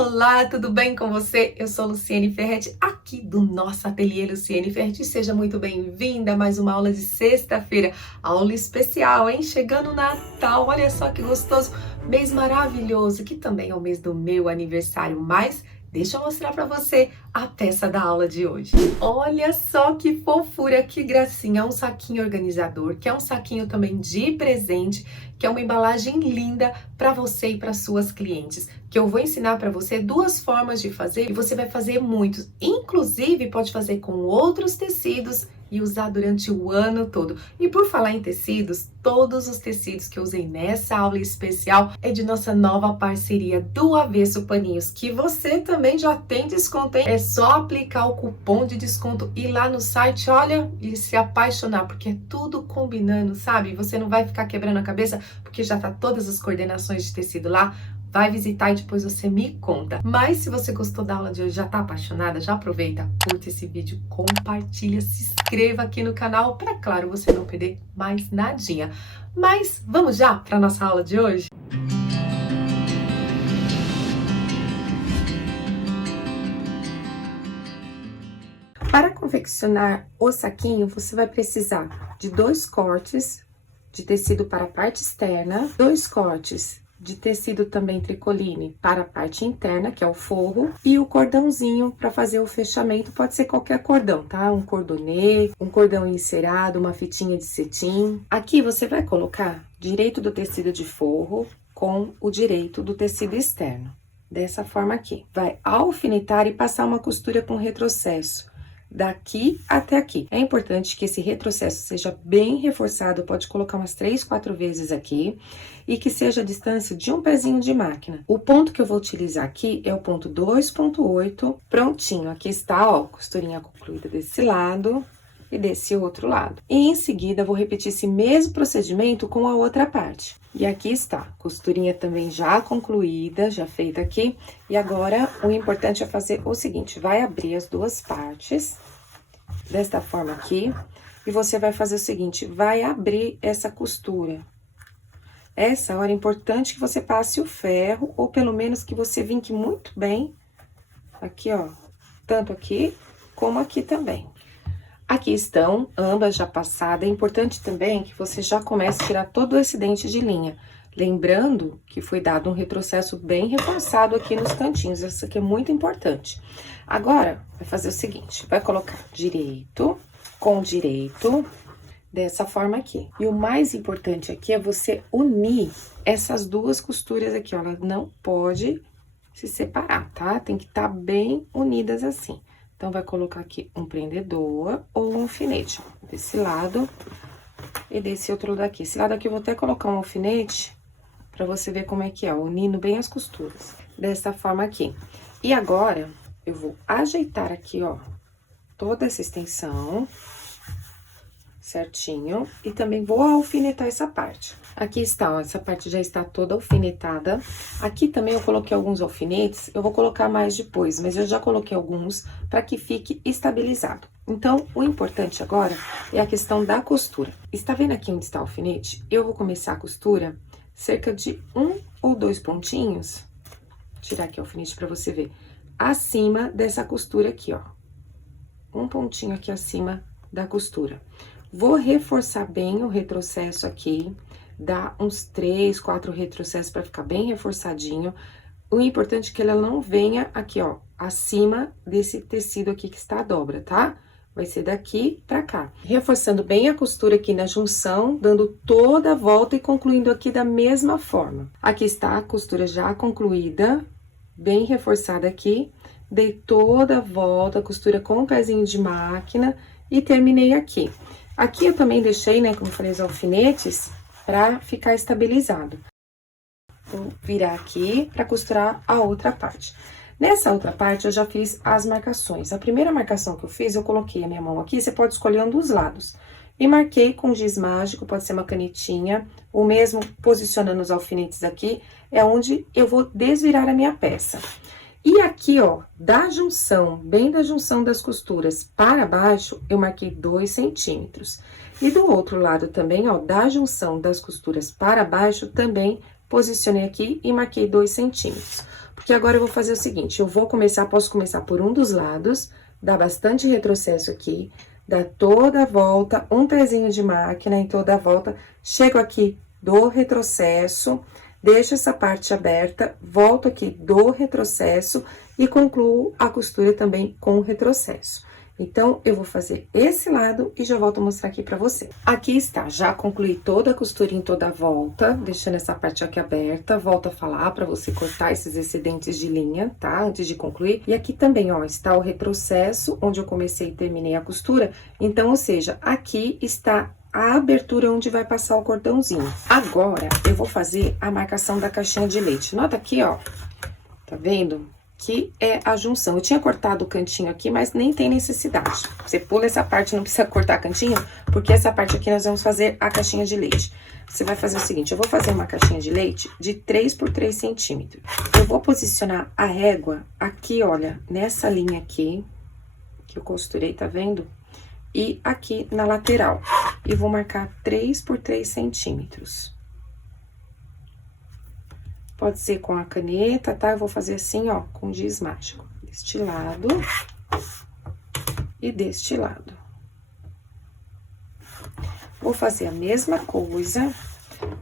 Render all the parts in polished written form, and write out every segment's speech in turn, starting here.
Olá, tudo bem com você? Eu sou Luciene Ferretti, aqui do nosso ateliê Luciene Ferretti. Seja muito bem-vinda a mais uma aula de sexta-feira. Aula especial, hein? Chegando o Natal, olha só que gostoso. Mês maravilhoso, que também é o mês do meu aniversário, mas deixa eu mostrar para você a peça da aula de hoje. Olha só que fofura, que gracinha. É um saquinho organizador, que é um saquinho também de presente, que é uma embalagem linda para você e para suas clientes. Que eu vou ensinar para você duas formas de fazer e você vai fazer muitos. Inclusive, pode fazer com outros tecidos e usar durante o ano todo. E por falar em tecidos, todos os tecidos que eu usei nessa aula especial é de nossa nova parceria do Avesso Paninhos, que você também já tem desconto, hein? É só aplicar o cupom de desconto e ir lá no site, olha, e se apaixonar, porque é tudo combinando, sabe? Você não vai ficar quebrando a cabeça, porque já tá todas as coordenações de tecido lá. Vai visitar e depois você me conta. Mas se você gostou da aula de hoje, já tá apaixonada, já aproveita, curte esse vídeo, compartilha, se inscreva aqui no canal para, claro, você não perder mais nadinha. Mas vamos já para nossa aula de hoje? Para confeccionar o saquinho, você vai precisar de 2 cortes de tecido para a parte externa, 2 cortes de tecido também tricoline para a parte interna, que é o forro, e o cordãozinho para fazer o fechamento, pode ser qualquer cordão, tá? Um cordonê, um cordão encerado, uma fitinha de cetim. Aqui você vai colocar direito do tecido de forro com o direito do tecido externo, dessa forma aqui. Vai alfinetar e passar uma costura com retrocesso, daqui até aqui. É importante que esse retrocesso seja bem reforçado, pode colocar umas 3, 4 vezes aqui, e que seja a distância de um pezinho de máquina. O ponto que eu vou utilizar aqui é o ponto 2.8, prontinho. Aqui está, ó, costurinha concluída desse lado e desse outro lado. E em seguida, vou repetir esse mesmo procedimento com a outra parte. E aqui está, costurinha também já concluída, já feita aqui. E agora, o importante é fazer o seguinte, vai abrir as duas partes, desta forma aqui, e você vai fazer o seguinte, vai abrir essa costura. Essa hora é importante que você passe o ferro, ou pelo menos que você vinque muito bem, aqui ó, tanto aqui como aqui também. Aqui estão, ambas já passadas. É importante também que você já comece a tirar todo esse dente de linha. Lembrando que foi dado um retrocesso bem reforçado aqui nos cantinhos. Isso aqui é muito importante. Agora, vai fazer o seguinte, vai colocar direito com direito, dessa forma aqui. E o mais importante aqui é você unir essas duas costuras aqui, ó. Ela não pode se separar, tá? Tem que estar bem unidas assim. Então, vai colocar aqui um prendedor ou um alfinete, desse lado e desse outro daqui. Esse lado aqui eu vou até colocar um alfinete pra você ver como é que é, unindo bem as costuras, dessa forma aqui. E agora, eu vou ajeitar aqui, ó, toda essa extensão, certinho, e também vou alfinetar essa parte. Aqui está, ó, essa parte já está toda alfinetada. Aqui também eu coloquei alguns alfinetes, eu vou colocar mais depois, mas eu já coloquei alguns para que fique estabilizado. Então, o importante agora é a questão da costura. Está vendo aqui onde está o alfinete? Eu vou começar a costura cerca de 1 ou 2 pontinhos, vou tirar aqui o alfinete para você ver, acima dessa costura aqui, ó. Um pontinho aqui acima da costura. Vou reforçar bem o retrocesso aqui, dar uns 3, 4 retrocessos para ficar bem reforçadinho. O importante é que ela não venha aqui, ó, acima desse tecido aqui que está a dobra, tá? Vai ser daqui pra cá. Reforçando bem a costura aqui na junção, dando toda a volta e concluindo aqui da mesma forma. Aqui está a costura já concluída, bem reforçada aqui. Dei toda a volta, a costura com o pezinho de máquina e terminei aqui. Aqui eu também deixei, né, como eu falei, os alfinetes pra ficar estabilizado. Vou virar aqui pra costurar a outra parte. Nessa outra parte, eu já fiz as marcações. A primeira marcação que eu fiz, eu coloquei a minha mão aqui, você pode escolher um dos lados. E marquei com giz mágico, pode ser uma canetinha, ou mesmo posicionando os alfinetes aqui, é onde eu vou desvirar a minha peça. E aqui, ó, da junção, bem da junção das costuras para baixo, eu marquei 2 centímetros. E do outro lado também, ó, da junção das costuras para baixo, também posicionei aqui e marquei 2 centímetros. Porque agora eu vou fazer o seguinte, posso começar por um dos lados, dar bastante retrocesso aqui, dar toda a volta, um pezinho de máquina em toda a volta, chego aqui, dou retrocesso, deixo essa parte aberta, volto aqui, dou retrocesso e concluo a costura também com retrocesso. Então, eu vou fazer esse lado e já volto a mostrar aqui pra você. Aqui está, já concluí toda a costura em toda a volta, deixando essa parte aqui aberta. Volto a falar pra você cortar esses excedentes de linha, tá? Antes de concluir. E aqui também, ó, está o retrocesso, onde eu comecei e terminei a costura. Então, ou seja, aqui está a abertura onde vai passar o cordãozinho. Agora, eu vou fazer a marcação da caixinha de leite. Nota aqui, ó, tá vendo? Que é a junção. Eu tinha cortado o cantinho aqui, mas nem tem necessidade. Você pula essa parte, não precisa cortar cantinho, porque essa parte aqui nós vamos fazer a caixinha de leite. Você vai fazer o seguinte, eu vou fazer uma caixinha de leite de 3 por 3 centímetros. Eu vou posicionar a régua aqui, olha, nessa linha aqui, que eu costurei, tá vendo? E aqui na lateral. E vou marcar 3 por 3 centímetros. Pode ser com a caneta, tá? Eu vou fazer assim, ó, com giz mágico. Deste lado e deste lado. Vou fazer a mesma coisa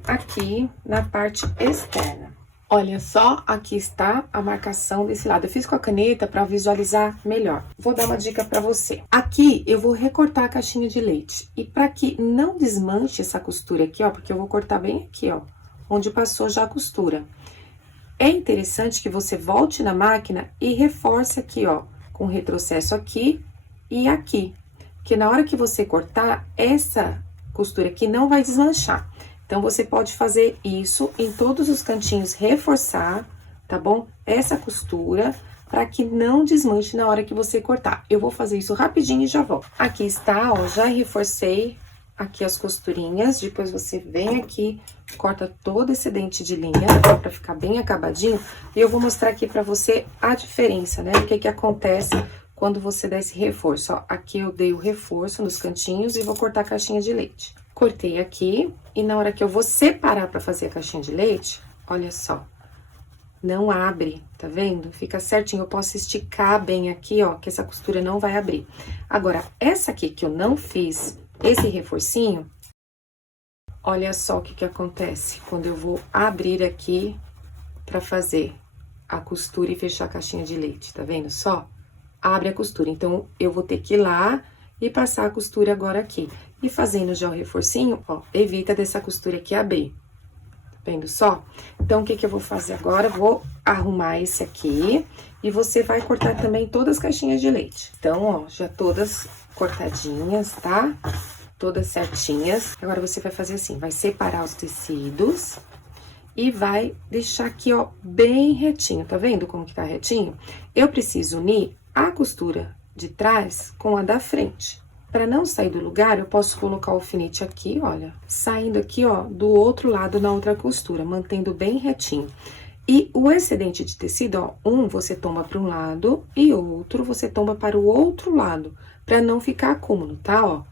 aqui na parte externa. Olha só, aqui está a marcação desse lado. Eu fiz com a caneta para visualizar melhor. Vou dar uma dica para você. Aqui eu vou recortar a caixinha de leite. E para que não desmanche essa costura aqui, ó, porque eu vou cortar bem aqui, ó, onde passou já a costura. É interessante que você volte na máquina e reforce aqui, ó, com retrocesso aqui e aqui. Porque na hora que você cortar, essa costura aqui não vai desmanchar. Então, você pode fazer isso em todos os cantinhos, reforçar, tá bom? Essa costura, para que não desmanche na hora que você cortar. Eu vou fazer isso rapidinho e já volto. Aqui está, ó, já reforcei aqui as costurinhas, depois você vem aqui, corta todo esse dente de linha, pra ficar bem acabadinho, e eu vou mostrar aqui pra você a diferença, né? O que que acontece quando você dá esse reforço, ó. Aqui eu dei o reforço nos cantinhos e vou cortar a caixinha de leite. Cortei aqui, e na hora que eu vou separar pra fazer a caixinha de leite, olha só, não abre, tá vendo? Fica certinho, eu posso esticar bem aqui, ó, que essa costura não vai abrir. Agora, essa aqui que eu não fiz, esse reforcinho, olha só o que que acontece quando eu vou abrir aqui pra fazer a costura e fechar a caixinha de leite, tá vendo só? Abre a costura, então, eu vou ter que ir lá e passar a costura agora aqui. E fazendo já o reforcinho, ó, evita dessa costura aqui abrir. Tá vendo só? Então, o que que eu vou fazer agora? Vou arrumar esse aqui e você vai cortar também todas as caixinhas de leite. Então, ó, já todas cortadinhas, tá? Todas certinhas. Agora, você vai fazer assim, vai separar os tecidos e vai deixar aqui, ó, bem retinho. Tá vendo como que tá retinho? Eu preciso unir a costura de trás com a da frente. Para não sair do lugar, eu posso colocar o alfinete aqui, olha, saindo aqui, ó, do outro lado na outra costura, mantendo bem retinho. E o excedente de tecido, ó, um você tomba para um lado e outro você tomba para o outro lado, para não ficar acúmulo, tá, ó?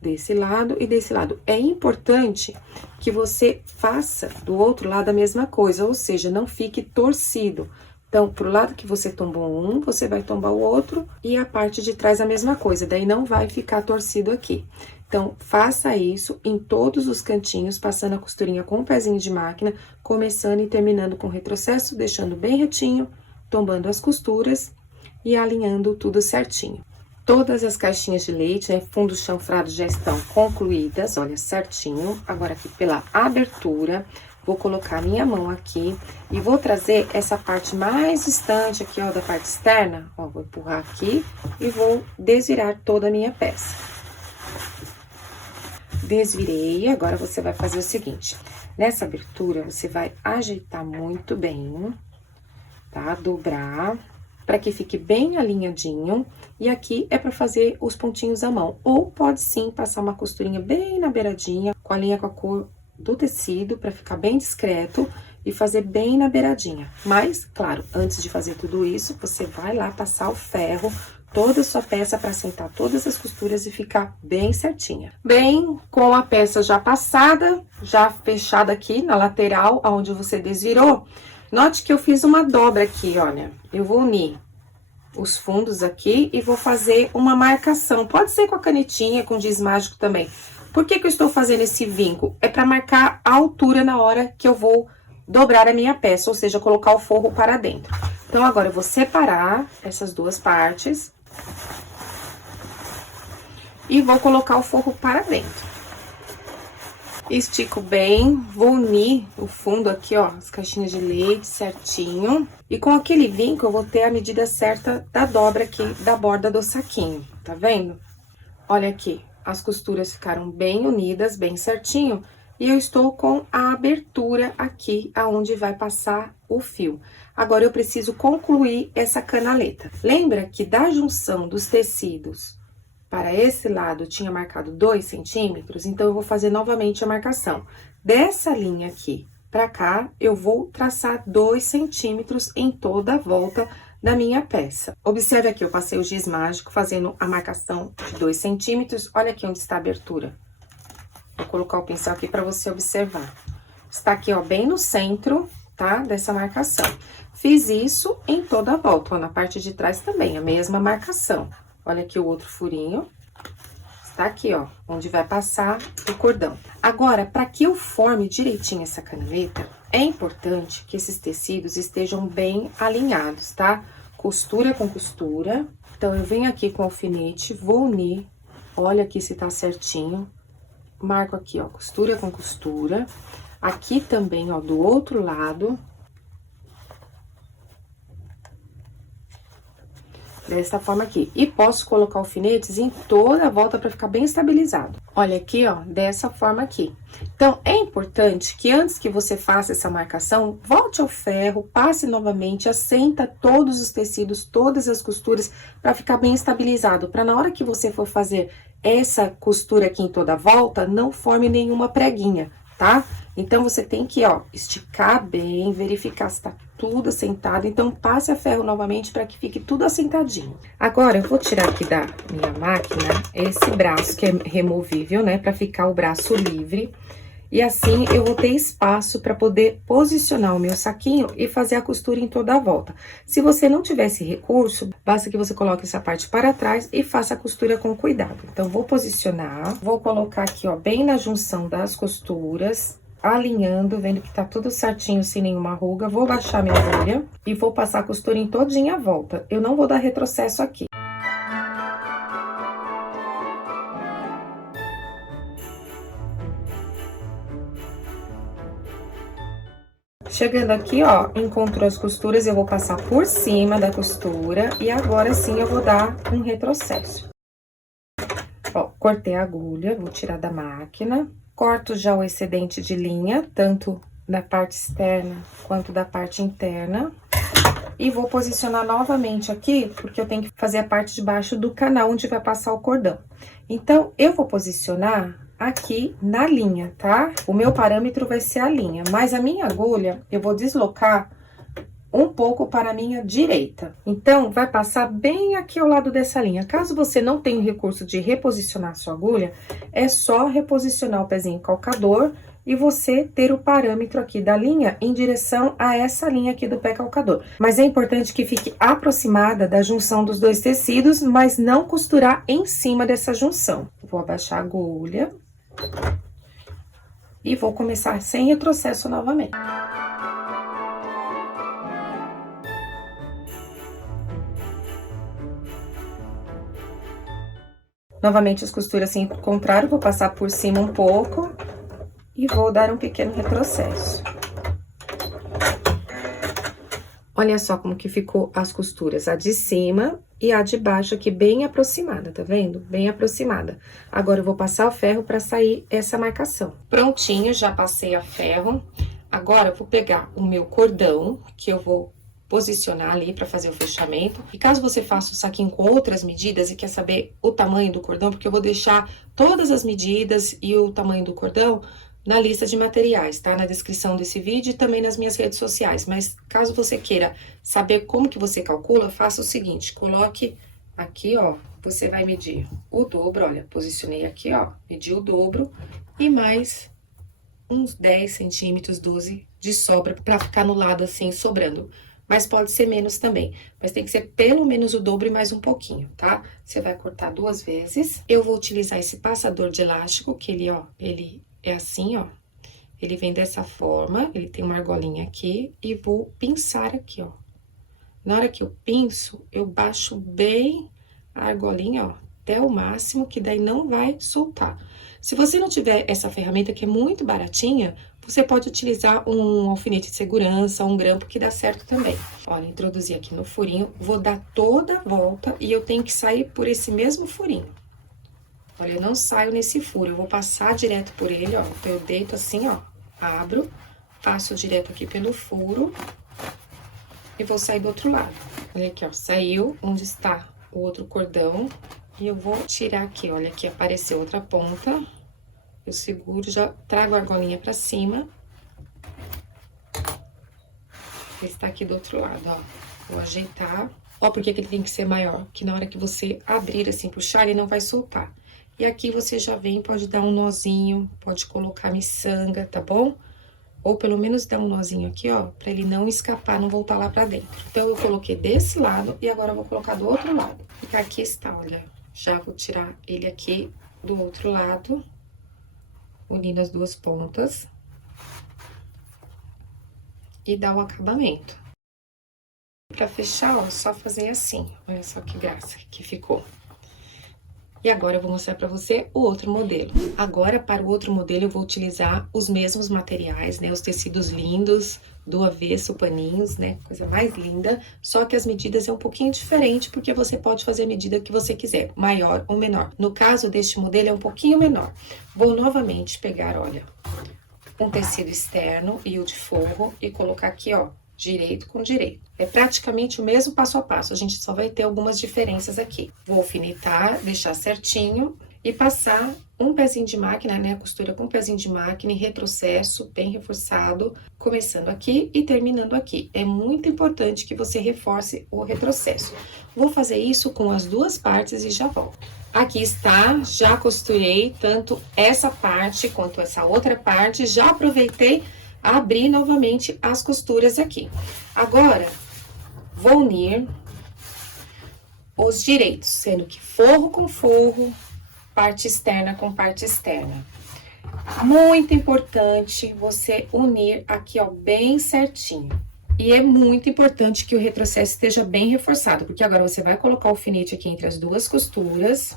Desse lado e desse lado. É importante que você faça do outro lado a mesma coisa, ou seja, não fique torcido. Então, pro lado que você tombou um, você vai tombar o outro e a parte de trás a mesma coisa, daí não vai ficar torcido aqui. Então, faça isso em todos os cantinhos, passando a costurinha com o pezinho de máquina, começando e terminando com retrocesso, deixando bem retinho, tombando as costuras e alinhando tudo certinho. Todas as caixinhas de leite, né, fundo chanfrado já estão concluídas, olha, certinho. Agora, aqui pela abertura, vou colocar a minha mão aqui e vou trazer essa parte mais distante aqui, ó, da parte externa. Ó, vou empurrar aqui e vou desvirar toda a minha peça. Desvirei, agora você vai fazer o seguinte. Nessa abertura, você vai ajeitar muito bem, tá? Dobrar, para que fique bem alinhadinho. E aqui é para fazer os pontinhos à mão. Ou pode sim passar uma costurinha bem na beiradinha, com a linha com a cor do tecido, para ficar bem discreto e fazer bem na beiradinha. Mas, claro, antes de fazer tudo isso, você vai lá passar o ferro, toda a sua peça para assentar todas as costuras e ficar bem certinha. Bem, com a peça já passada, já fechada aqui na lateral, onde você desvirou, Note que eu fiz uma dobra aqui, olha. Eu vou unir os fundos aqui e vou fazer uma marcação. Pode ser com a canetinha, com giz mágico também. Por que que eu estou fazendo esse vinco? É para marcar a altura na hora que eu vou dobrar a minha peça, ou seja, colocar o forro para dentro. Então, agora eu vou separar essas duas partes e vou colocar o forro para dentro. Estico bem, vou unir o fundo aqui, ó, as caixinhas de leite certinho. E com aquele vinco, eu vou ter a medida certa da dobra aqui, da borda do saquinho, tá vendo? Olha aqui, as costuras ficaram bem unidas, bem certinho. E eu estou com a abertura aqui, aonde vai passar o fio. Agora, eu preciso concluir essa canaleta. Lembra que da junção dos tecidos para esse lado, tinha marcado 2 centímetros, então, eu vou fazer novamente a marcação. Dessa linha aqui pra cá, eu vou traçar 2 centímetros em toda a volta da minha peça. Observe aqui, eu passei o giz mágico fazendo a marcação de 2 centímetros. Olha aqui onde está a abertura. Vou colocar o pincel aqui pra você observar. Está aqui, ó, bem no centro, tá? Dessa marcação. Fiz isso em toda a volta, ó, na parte de trás também, a mesma marcação. Olha aqui o outro furinho. Está aqui, ó, onde vai passar o cordão. Agora, para que eu forme direitinho essa canaleta, é importante que esses tecidos estejam bem alinhados, tá? Costura com costura. Então, eu venho aqui com o alfinete, vou unir. Olha aqui se tá certinho. Marco aqui, ó, costura com costura. Aqui também, ó, do outro lado. Dessa forma aqui. E posso colocar alfinetes em toda a volta para ficar bem estabilizado. Olha aqui, ó, dessa forma aqui. Então, é importante que antes que você faça essa marcação, volte ao ferro, passe novamente, assenta todos os tecidos, todas as costuras, para ficar bem estabilizado. Para na hora que você for fazer essa costura aqui em toda a volta, não forme nenhuma preguinha, tá? Então, você tem que, ó, esticar bem, verificar se tá tudo assentado. Então, passe a ferro novamente para que fique tudo assentadinho. Agora, eu vou tirar aqui da minha máquina esse braço que é removível, né? Para ficar o braço livre. E assim, eu vou ter espaço para poder posicionar o meu saquinho e fazer a costura em toda a volta. Se você não tiver esse recurso, basta que você coloque essa parte para trás e faça a costura com cuidado. Então, vou posicionar, vou colocar aqui, ó, bem na junção das costuras, alinhando, vendo que tá tudo certinho, sem nenhuma ruga. Vou baixar minha agulha e vou passar a costura em todinha a volta. Eu não vou dar retrocesso aqui. Chegando aqui, ó, encontrou as costuras, eu vou passar por cima da costura e agora sim eu vou dar um retrocesso. Ó, cortei a agulha, vou tirar da máquina. Corto já o excedente de linha, tanto da parte externa quanto da parte interna. E vou posicionar novamente aqui, porque eu tenho que fazer a parte de baixo do canal onde vai passar o cordão. Então, eu vou posicionar aqui na linha, tá? O meu parâmetro vai ser a linha, mas a minha agulha eu vou deslocar um pouco para a minha direita. Então, vai passar bem aqui ao lado dessa linha. Caso você não tenha o recurso de reposicionar a sua agulha, é só reposicionar o pezinho calcador e você ter o parâmetro aqui da linha em direção a essa linha aqui do pé calcador. Mas é importante que fique aproximada da junção dos dois tecidos, mas não costurar em cima dessa junção. Vou abaixar a agulha e vou começar sem retrocesso novamente. Novamente, as costuras se encontraram, vou passar por cima um pouco e vou dar um pequeno retrocesso. Olha só como que ficou as costuras, a de cima e a de baixo aqui bem aproximada, tá vendo? Bem aproximada. Agora, eu vou passar o ferro para sair essa marcação. Prontinho, já passei a ferro. Agora, eu vou pegar o meu cordão, que eu vou posicionar ali para fazer o fechamento. E caso você faça o saquinho com outras medidas e quer saber o tamanho do cordão, porque eu vou deixar todas as medidas e o tamanho do cordão na lista de materiais, tá? Na descrição desse vídeo e também nas minhas redes sociais. Mas caso você queira saber como que você calcula, faça o seguinte, coloque aqui, ó, você vai medir o dobro, olha, posicionei aqui, ó, medi o dobro e mais uns 10 centímetros, 12 de sobra pra ficar no lado assim, sobrando. Mas pode ser menos também. Mas tem que ser pelo menos o dobro e mais um pouquinho, tá? Você vai cortar 2 vezes. Eu vou utilizar esse passador de elástico, que ele, ó, ele é assim, ó. Ele vem dessa forma, ele tem uma argolinha aqui, e vou pinçar aqui, ó. Na hora que eu pinço, eu baixo bem a argolinha, ó, até o máximo, que daí não vai soltar. Se você não tiver essa ferramenta, que é muito baratinha, você pode utilizar um alfinete de segurança, um grampo, que dá certo também. Olha, introduzi aqui no furinho, vou dar toda a volta e eu tenho que sair por esse mesmo furinho. Olha, eu não saio nesse furo, eu vou passar direto por ele, ó. Então, eu deito assim, ó, abro, passo direto aqui pelo furo e vou sair do outro lado. Olha aqui, ó, saiu onde está o outro cordão e eu vou tirar aqui, olha, aqui apareceu outra ponta. Eu seguro, já trago a argolinha pra cima. Está aqui do outro lado, ó. Vou ajeitar. Ó, por que que ele tem que ser maior? Que na hora que você abrir assim, puxar, ele não vai soltar. E aqui você já vem, pode dar um nozinho, pode colocar miçanga, tá bom? Ou pelo menos dar um nozinho aqui, ó, pra ele não escapar, não voltar lá pra dentro. Então, eu coloquei desse lado e agora eu vou colocar do outro lado. E aqui está, olha. Já vou tirar ele aqui do outro lado, unindo as duas pontas. E dar o acabamento. Pra fechar, ó, só fazer assim. Olha só que graça que ficou. E agora eu vou mostrar pra você o outro modelo. Agora, para o outro modelo, eu vou utilizar os mesmos materiais, né? Os tecidos lindos, do avesso, paninhos, né? Coisa mais linda. Só que as medidas é um pouquinho diferente, porque você pode fazer a medida que você quiser, maior ou menor. No caso deste modelo, é um pouquinho menor. Vou novamente pegar, olha, um tecido externo e o de forro e colocar aqui, ó, direito com direito. É praticamente o mesmo passo a passo, a gente só vai ter algumas diferenças aqui. Vou alfinetar, deixar certinho e passar um pezinho de máquina, né, a costura com um pezinho de máquina em retrocesso, bem reforçado, começando aqui e terminando aqui. É muito importante que você reforce o retrocesso. Vou fazer isso com as duas partes e já volto. Aqui está, já costurei tanto essa parte quanto essa outra parte, já aproveitei a abrir novamente as costuras aqui. Agora, vou unir os direitos, sendo que forro com forro, parte externa com parte externa. Muito importante você unir aqui, ó, bem certinho. E é muito importante que o retrocesso esteja bem reforçado, porque agora você vai colocar o alfinete aqui entre as duas costuras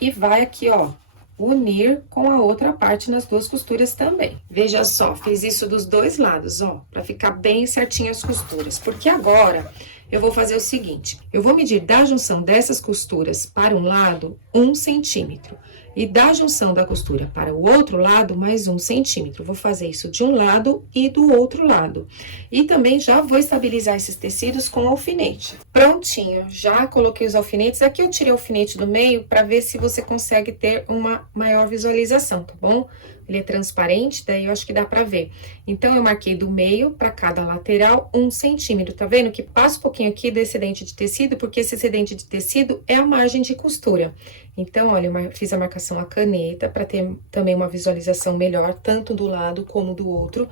e vai aqui, ó, unir com a outra parte nas duas costuras também. Veja só, fiz isso dos dois lados, ó, pra ficar bem certinho as costuras. Porque agora, eu vou fazer o seguinte, eu vou medir da junção dessas costuras para um lado, 1 centímetro. E da junção da costura para o outro lado, mais 1 centímetro. Vou fazer isso de um lado e do outro lado. E também já vou estabilizar esses tecidos com alfinete. Prontinho, já coloquei os alfinetes. Aqui eu tirei o alfinete do meio para ver se você consegue ter uma maior visualização, tá bom? Ele é transparente, daí eu acho que dá pra ver. Então, eu marquei do meio pra cada lateral 1 centímetro, tá vendo? Que passa um pouquinho aqui do excedente de tecido, porque esse excedente de tecido é a margem de costura. Então, olha, eu fiz a marcação à caneta pra ter também uma visualização melhor, tanto do lado como do outro,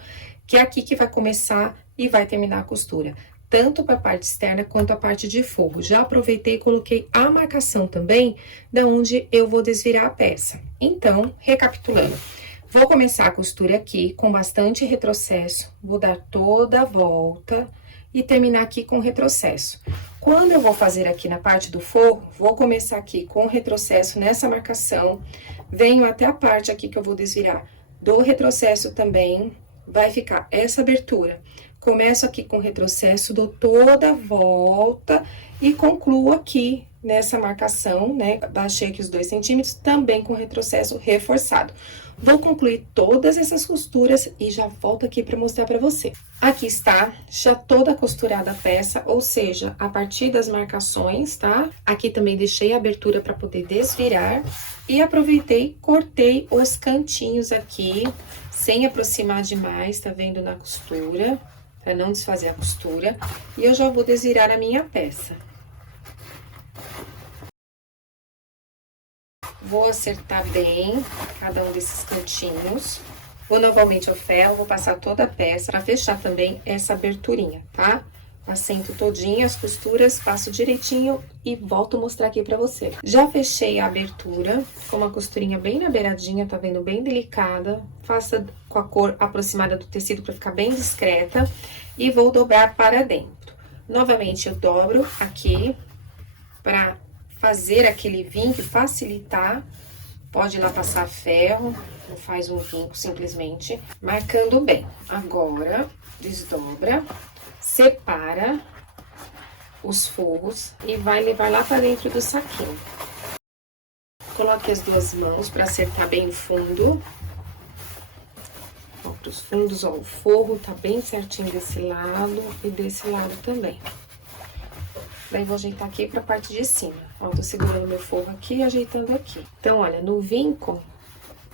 que é aqui que vai começar e vai terminar a costura. Tanto para a parte externa quanto a parte de forro. Já aproveitei e coloquei a marcação também, da onde eu vou desvirar a peça. Então, recapitulando. Vou começar a costura aqui com bastante retrocesso, vou dar toda a volta e terminar aqui com retrocesso. Quando eu vou fazer aqui na parte do forro, vou começar aqui com retrocesso nessa marcação, venho até a parte aqui que eu vou desvirar do retrocesso também, vai ficar essa abertura. Começo aqui com retrocesso, dou toda a volta e concluo aqui nessa marcação, né? Baixei aqui os 2 centímetros, também com retrocesso reforçado. Vou concluir todas essas costuras e já volto aqui para mostrar para você. Aqui está, já toda costurada a peça, ou seja, a partir das marcações, tá? Aqui também deixei a abertura para poder desvirar e aproveitei, cortei os cantinhos aqui, sem aproximar demais, tá vendo, na costura, para não desfazer a costura. E eu já vou desvirar a minha peça. Vou acertar bem cada um desses cantinhos. Vou novamente ao ferro, vou passar toda a peça para fechar também essa aberturinha, tá? Assento todinho as costuras, passo direitinho e volto a mostrar aqui pra você. Já fechei a abertura com uma costurinha bem na beiradinha, tá vendo? Bem delicada. Faça com a cor aproximada do tecido pra ficar bem discreta. E vou dobrar para dentro. Novamente, eu dobro aqui pra fazer aquele vinco, facilitar. Pode ir lá passar ferro, ou faz um vinco simplesmente, marcando bem. Agora, desdobra. Separa os forros e vai levar lá para dentro do saquinho. Coloque as duas mãos para acertar bem o fundo. Ó, pros fundos, ó, o forro tá bem certinho desse lado e desse lado também. Daí, vou ajeitar aqui pra parte de cima. Ó, tô segurando meu forro aqui e ajeitando aqui. Então, olha, no vinco,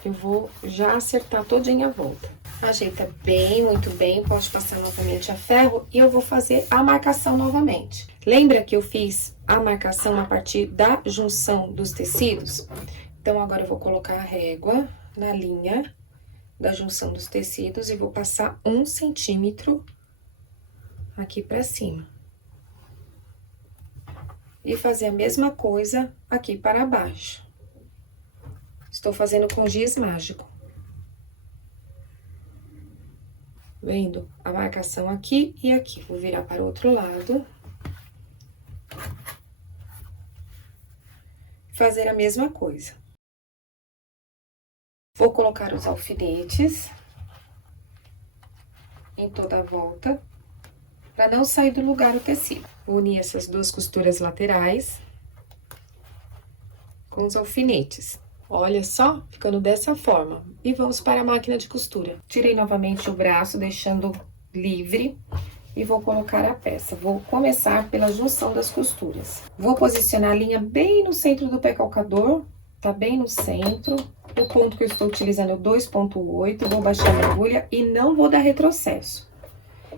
eu vou já acertar todinha a volta. Ajeita bem, muito bem, pode passar novamente a ferro e eu vou fazer a marcação novamente. Lembra que eu fiz a marcação a partir da junção dos tecidos? Então, agora eu vou colocar a régua na linha da junção dos tecidos e vou passar 1 centímetro aqui pra cima. E fazer a mesma coisa aqui para baixo. Estou fazendo com giz mágico. Vendo a marcação aqui e aqui. Vou virar para o outro lado. Fazer a mesma coisa. Vou colocar os alfinetes em toda a volta, para não sair do lugar o tecido. Vou unir essas duas costuras laterais com os alfinetes. Olha só, ficando dessa forma. E vamos para a máquina de costura. Tirei novamente o braço, deixando livre. E vou colocar a peça. Vou começar pela junção das costuras. Vou posicionar a linha bem no centro do pé calcador. Tá bem no centro. O ponto que eu estou utilizando é o 2,8. Vou baixar a agulha e não vou dar retrocesso.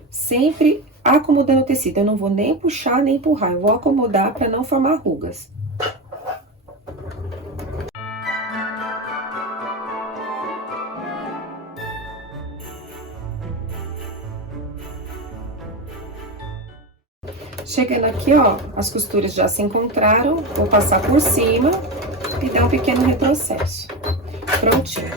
Sempre acomodando o tecido. Eu não vou nem puxar, nem empurrar. Eu vou acomodar para não formar rugas. Chegando aqui, ó, as costuras já se encontraram, vou passar por cima e dar um pequeno retrocesso. Prontinho.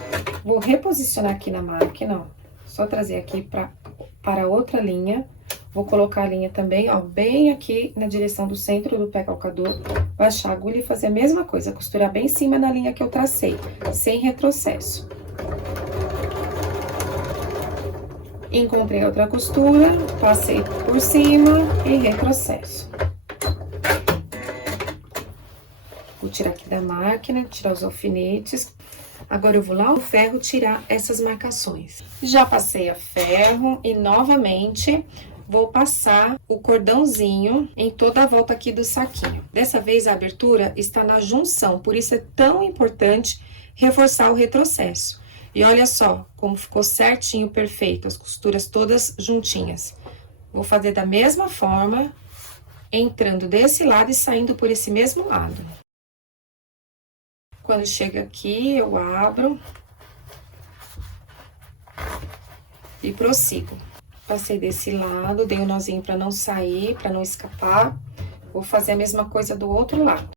Vou reposicionar aqui na máquina, ó, só trazer aqui para outra linha. Vou colocar a linha também, ó, bem aqui na direção do centro do pé calcador, baixar a agulha e fazer a mesma coisa, costurar bem em cima na linha que eu tracei, sem retrocesso. Encontrei outra costura, passei por cima e retrocesso. Vou tirar aqui da máquina, tirar os alfinetes. Agora, eu vou lá no ferro tirar essas marcações. Já passei a ferro e, novamente, vou passar o cordãozinho em toda a volta aqui do saquinho. Dessa vez, a abertura está na junção, por isso é tão importante reforçar o retrocesso. E olha só como ficou certinho, perfeito, as costuras todas juntinhas. Vou fazer da mesma forma, entrando desse lado e saindo por esse mesmo lado. Quando chega aqui, eu abro e prossigo. Passei desse lado, dei um nozinho para não sair, para não escapar. Vou fazer a mesma coisa do outro lado.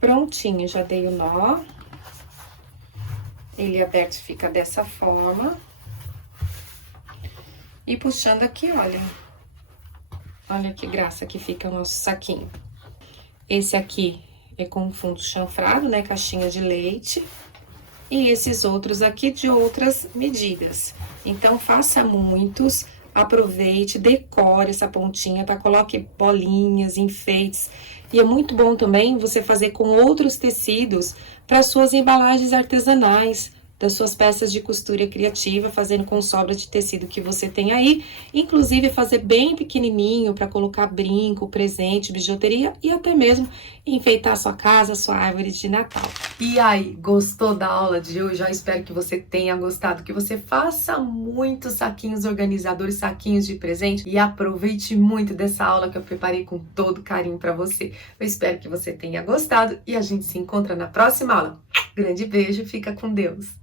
Prontinho, já dei o nó. Ele aberto fica dessa forma. E puxando aqui, olha. Olha que graça que fica o nosso saquinho. Esse aqui é com fundo chanfrado, né? Caixinha de leite. E esses outros aqui de outras medidas. Então, faça muitos. Aproveite, decore essa pontinha, tá? Coloque bolinhas, enfeites. E é muito bom também você fazer com outros tecidos para suas embalagens artesanais, das suas peças de costura criativa, fazendo com sobras de tecido que você tem aí. Inclusive, fazer bem pequenininho para colocar brinco, presente, bijuteria e até mesmo enfeitar a sua casa, a sua árvore de Natal. E aí, gostou da aula de hoje? Eu espero que você tenha gostado, que você faça muitos saquinhos organizadores, saquinhos de presente e aproveite muito dessa aula que eu preparei com todo carinho para você. Eu espero que você tenha gostado e a gente se encontra na próxima aula. Grande beijo, fica com Deus!